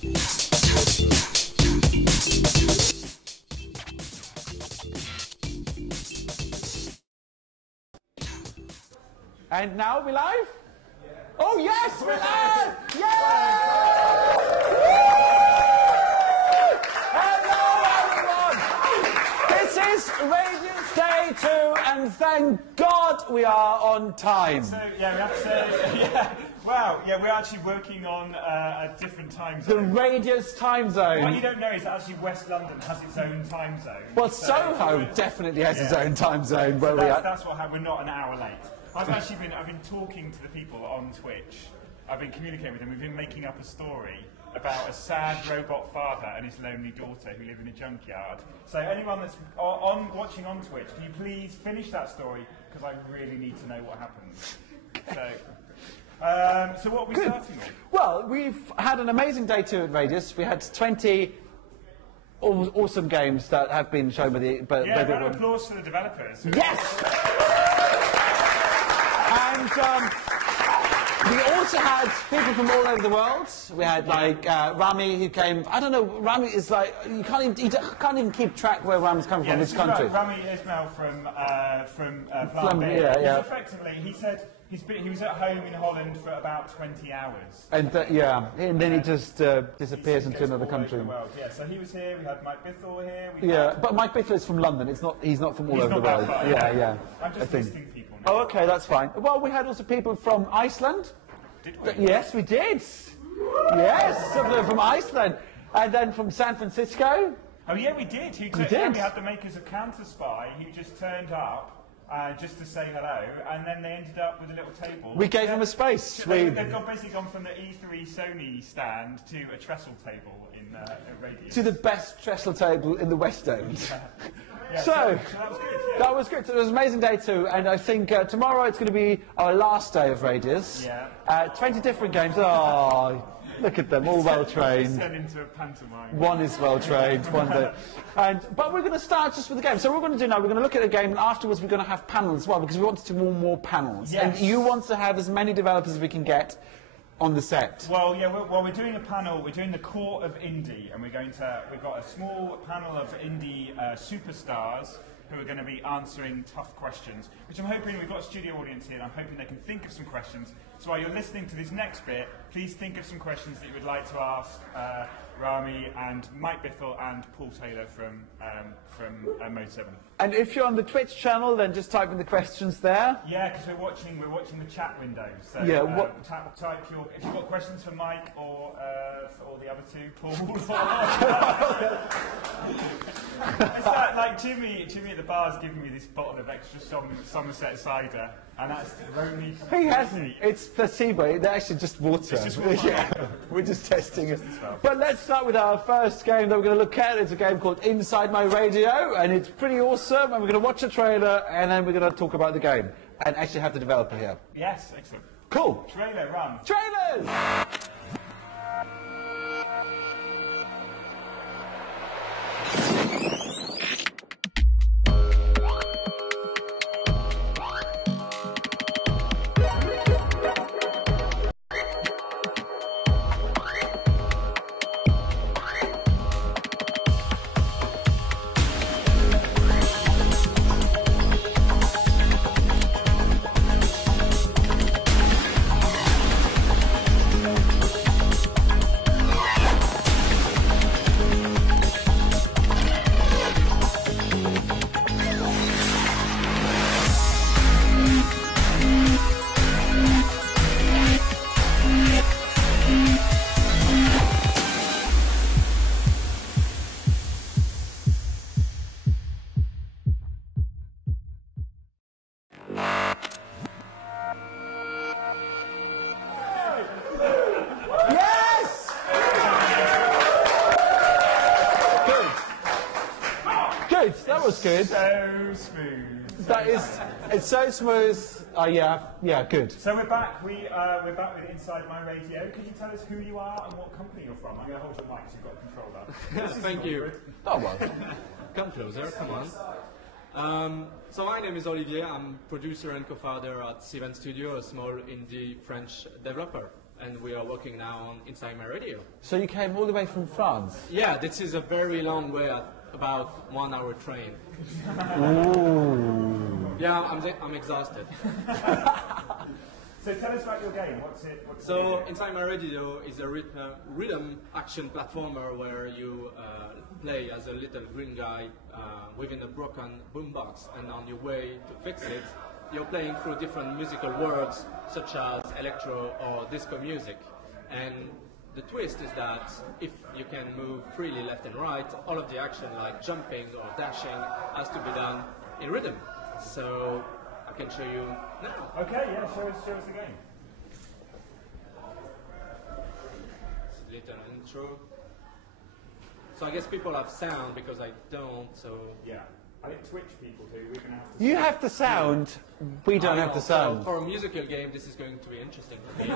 And now we're live? Yeah. Oh yes, we're live! Yay! Hello everyone! This is Radiance Day 2 and thank God we are on time. So yeah, we have to say, wow, yeah, we're actually working on a different time zone. The Radiance time zone. What you don't know is that actually West London has its own time zone. Well, Soho definitely has its own time zone where we are. That's what happened. We're not an hour late. I've been talking to the people on Twitch. I've been communicating with them. We've been making up a story about a sad robot father and his lonely daughter who live in a junkyard. So anyone that's watching on Twitch, can you please finish that story? Because I really need to know what happens. So what are we starting with? Well, we've had an amazing day 2 at Radius. We had 20 awesome games that have been shown by the... round of applause for the developers. Yes! And we also had people from all over the world. We had like Rami who came. I don't know. Rami is like you can't even keep track where Rami's coming from. Which country? Right. Rami Ismail from Flambé. Yeah. Effectively, he said he was at home in Holland for about 20 hours. And and then he just disappears into another country. Yeah. So he was here. We had Mike Bithell here. But Mike Bithell is from London. He's not from all over the world. Yeah. I'm just listing people. Oh, okay, that's fine. Well, we had also people from Iceland. Did we? Yes, we did. Yes, some of them from Iceland. And then from San Francisco. Oh, yeah, we did. We had the makers of Counter Spy who just turned up just to say hello, and then they ended up with a little table. We gave them a space. They've basically gone from the E3 Sony stand to a trestle table in Radius. To the best trestle table in the West End. Yeah, so that was good. Yeah. That was good. So it was an amazing day 2, and I think tomorrow it's going to be our last day of Radius. Yeah. 20 different games. Oh, look at them, all well trained. Turned into a pantomime. One is well trained. One day. But we're going to start just with the game. So what we're going to do now, we're going to look at the game, and afterwards we're going to have panels as well, because we want to do more panels. Yes. And you want to have as many developers as we can get on the set. Well, yeah. We're doing a panel. We're doing the core of indie, and we've got a small panel of indie superstars who are going to be answering tough questions. Which I'm hoping we've got a studio audience here, and I'm hoping they can think of some questions. So while you're listening to this next bit, please think of some questions that you would like to ask Rami and Mike Bithell and Paul Taylor from Mode 7. And if you're on the Twitch channel, then just type in the questions there. Yeah, because we're watching the chat window. So yeah, type if you've got questions for Mike or for the other two, Paul. It's like Jimmy at the bar is giving me this bottle of extra Somerset cider, and that's only. He hasn't. It's placebo. They're actually just water. It's just water. Yeah, we're just testing it. But let's start with our first game that we're going to look at. It's a game called Inside My Radio, and it's pretty awesome. And we're going to watch a trailer, and then we're going to talk about the game, and actually have the developer here. Yes, excellent. Cool. Trailer, run. Trailers! That was good. So smooth. It's so smooth. Oh yeah, good. So we're back. We're back with Inside My Radio. Could you tell us who you are and what company you're from? I'm going to hold your mic so you've got control of that. Thank you. Oh well. Come closer, come on. So my name is Olivier. I'm producer and co-founder at Seven Studio, a small indie French developer. and we are working now on Inside My Radio. So you came all the way from France? Yeah, this is a very long way, about 1 hour train. Ooh. Yeah, I'm exhausted. So tell us about your game. What's it So Inside My Radio is a rhythm action platformer where you play as a little green guy within a broken boombox, and on your way to fix it, you're playing through different musical worlds such as electro or disco music. And the twist is that if you can move freely left and right, all of the action like jumping or dashing has to be done in rhythm. So I can show you now. Okay, yeah, show us the game. Little intro. So I guess people have sound because I don't, so... Yeah. I think Twitch people do. We're going to have to... You have the sound, we don't have the sound. So for a musical game, this is going to be interesting for me.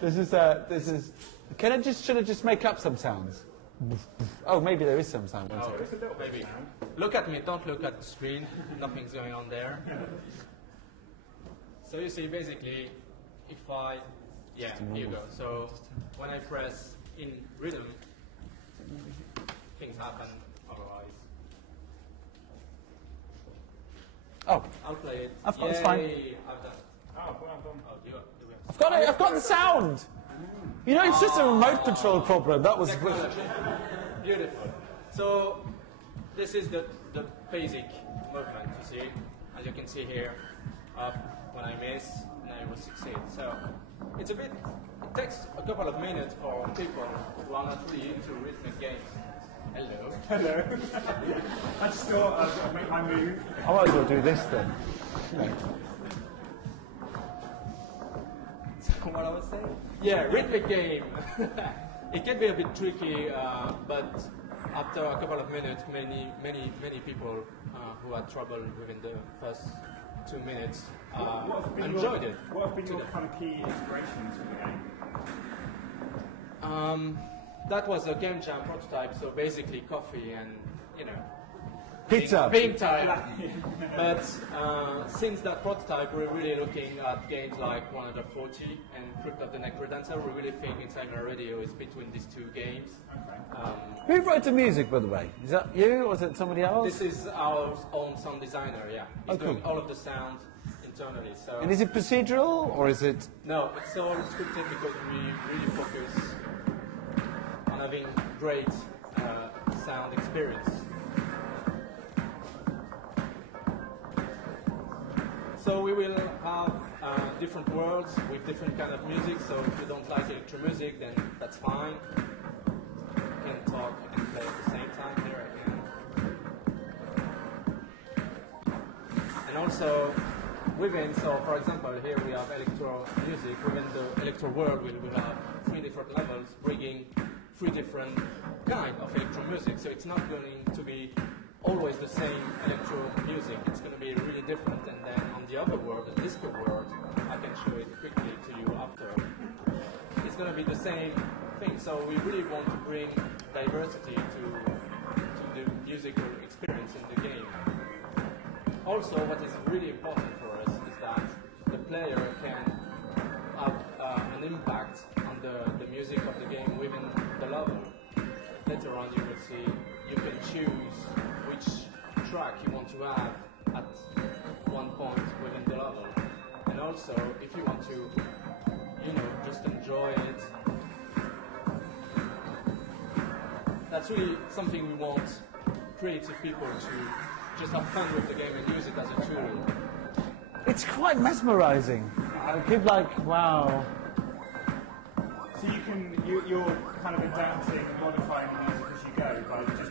This is. Should I just make up some sounds? Oh, maybe there is some sound. One second. It's a little bit Maybe. sound. Look at me, don't look at the screen. Nothing's going on there. So you see, basically, if I... Yeah, here you go. So when I press in rhythm, things happen otherwise. Oh, I'll play it. I've got it's fine. I've done. Oh, well done. Oh, do it. I've got it. I've got the sound. You know, it's just a remote control problem. That was. Technology. Beautiful. So this is the basic movement, you see. As you can see here, up when I miss, and I will succeed. So it's it takes a couple of minutes for people who are not really into rhythmic games. Hello. Hello. I just thought I'd make my move. I might as well do this then. What I was saying? Yeah, rhythmic game. It can be a bit tricky, but after a couple of minutes, many people who had trouble within the first 2 minutes enjoyed it. What have been your kind of key inspirations for the game? That was a game jam prototype, so basically coffee and, Pizza. being tired. But since that prototype, we're really looking at games like 140 and Crypt of the Necrodancer. We really think Inside My Radio is between these two games. Who wrote the music, by the way? Is that you or is it somebody else? This is our own sound designer, yeah. He's doing cool. all of the sound internally. So And is it procedural or is it? no, it's all scripted because we really focus on having great sound experience. So we will have different worlds with different kind of music. So if you don't like electro music, then that's fine. You can talk and play at the same time. Here I can. And also within, so for example, here we have electro music. Within the electro world, we will have 3 different levels, bringing 3 different kinds of electro music. So it's not going to be always the same electro music. It's going to be really different. And then on the other world, the disco world, I can show it quickly to you after. It's going to be the same thing. So we really want to bring diversity to the musical experience in the game. Also, what is really important for us is that the player can have an impact on the music of the game within the level. Later on, you will see you can choose which track you want to have at one point within the level. And also, if you want to, just enjoy it, that's really something we want creative people to just have fun with the game and use it as a tool. It's quite mesmerising. I keep like, wow. So you're kind of adapting and modifying the music as you go,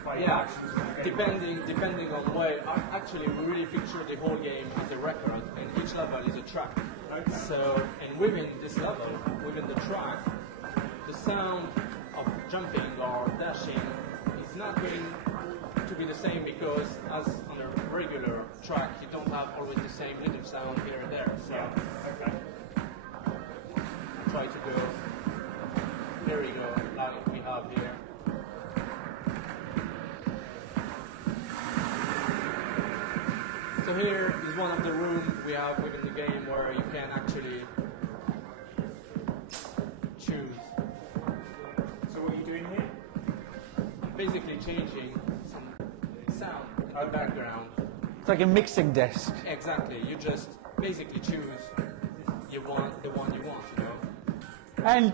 by Yeah, actions from the game. depending on where. Actually, we really picture the whole game as a record, and each level is a track. Okay. So, and within this level, within the track, the sound of jumping or dashing is not going to be the same because, as on a regular track, you don't have always the same rhythm sound here and there. So, Okay. try to go. There we go, like we have here. So here is one of the rooms we have within the game where you can actually basically changing some sound in the background. It's like a mixing desk. Exactly. You just basically choose the one you want, you know. And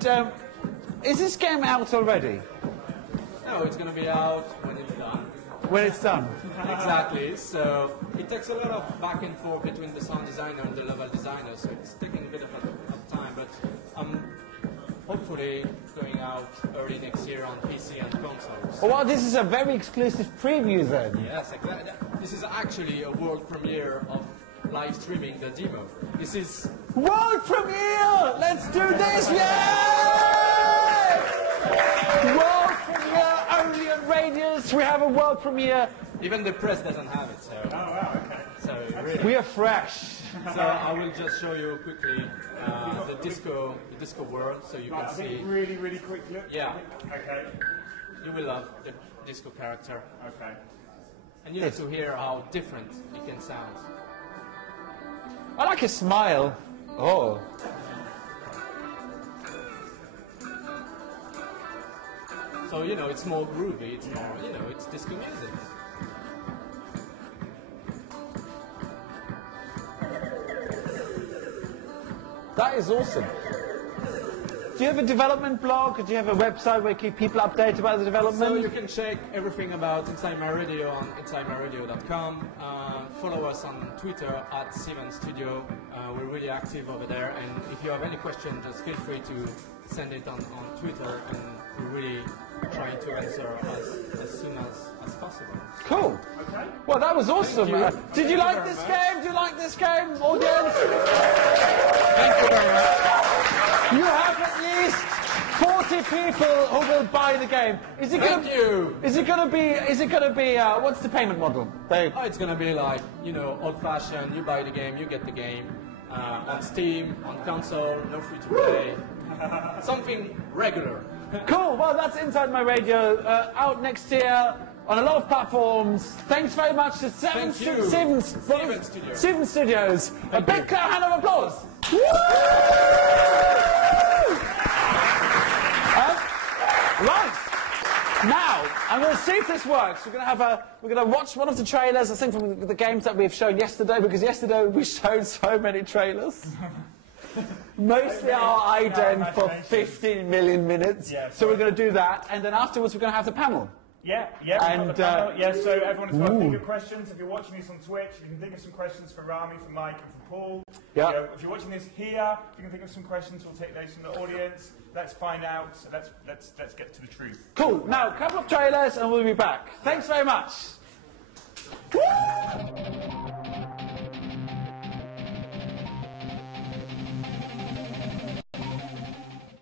is this game out already? No, it's going to be out when it's done. When it's done. Exactly. So it takes a lot of back and forth between the sound designer and the level designer. So it's taking a bit of time, but hopefully going out early next year on PC and consoles. Oh, well, this is a very exclusive preview then. Yes, exactly. This is actually a world premiere of live streaming the demo. This is world premiere! Let's do this! Yay! World premiere only on Radius. We have a world premiere. Even the press doesn't have it, so. Oh wow, okay. So really. We are fresh. So I will just show you quickly the disco world, so you can see. Really quick look. Yeah. Okay. You will love the disco character. Okay. And you need to hear how different it can sound. I like his smile. Oh. So, you know, it's more groovy, it's more, you know, it's disco music. That is awesome. Do you have a development blog? Do you have a website where you keep people updated about the development? So you can check everything about Inside My Radio on insidemyradio.com. Follow us on Twitter at Steven Studio. We're really active over there. And if you have any question, just feel free to send it on Twitter. And we're really trying to answer as soon as possible. Cool. Okay. Well, that was awesome. Did you like this game? Do you like this game, audience? Thank you very much. You have at least 40 people who will buy the game. Is it Thank you. Is it going to be? What's the payment model? Oh, it's going to be like, you know, old-fashioned. You buy the game, you get the game on Steam, on console, no free to play. Something regular. Cool. Well, that's Inside My Radio. Out next year on a lot of platforms. Thanks very much to Steven Studios. A big hand of applause. Woo! Right. Now, I'm going to see if this works. We're going to watch one of the trailers, I think, from the games that we've shown yesterday, because yesterday we showed so many trailers. Mostly our ident for 15 million minutes. Yeah, so we're going to do that, and then afterwards we're going to have the panel. Yeah, And, so everyone has got to think of questions. If you're watching this on Twitch, you can think of some questions for Rami, for Mike, and for Paul. Yeah. You know, if you're watching this here, you can think of some questions. We'll take those from the audience. Let's find out. So let's get to the truth. Cool. Now, a couple of trailers, and we'll be back. Thanks very much. Woo!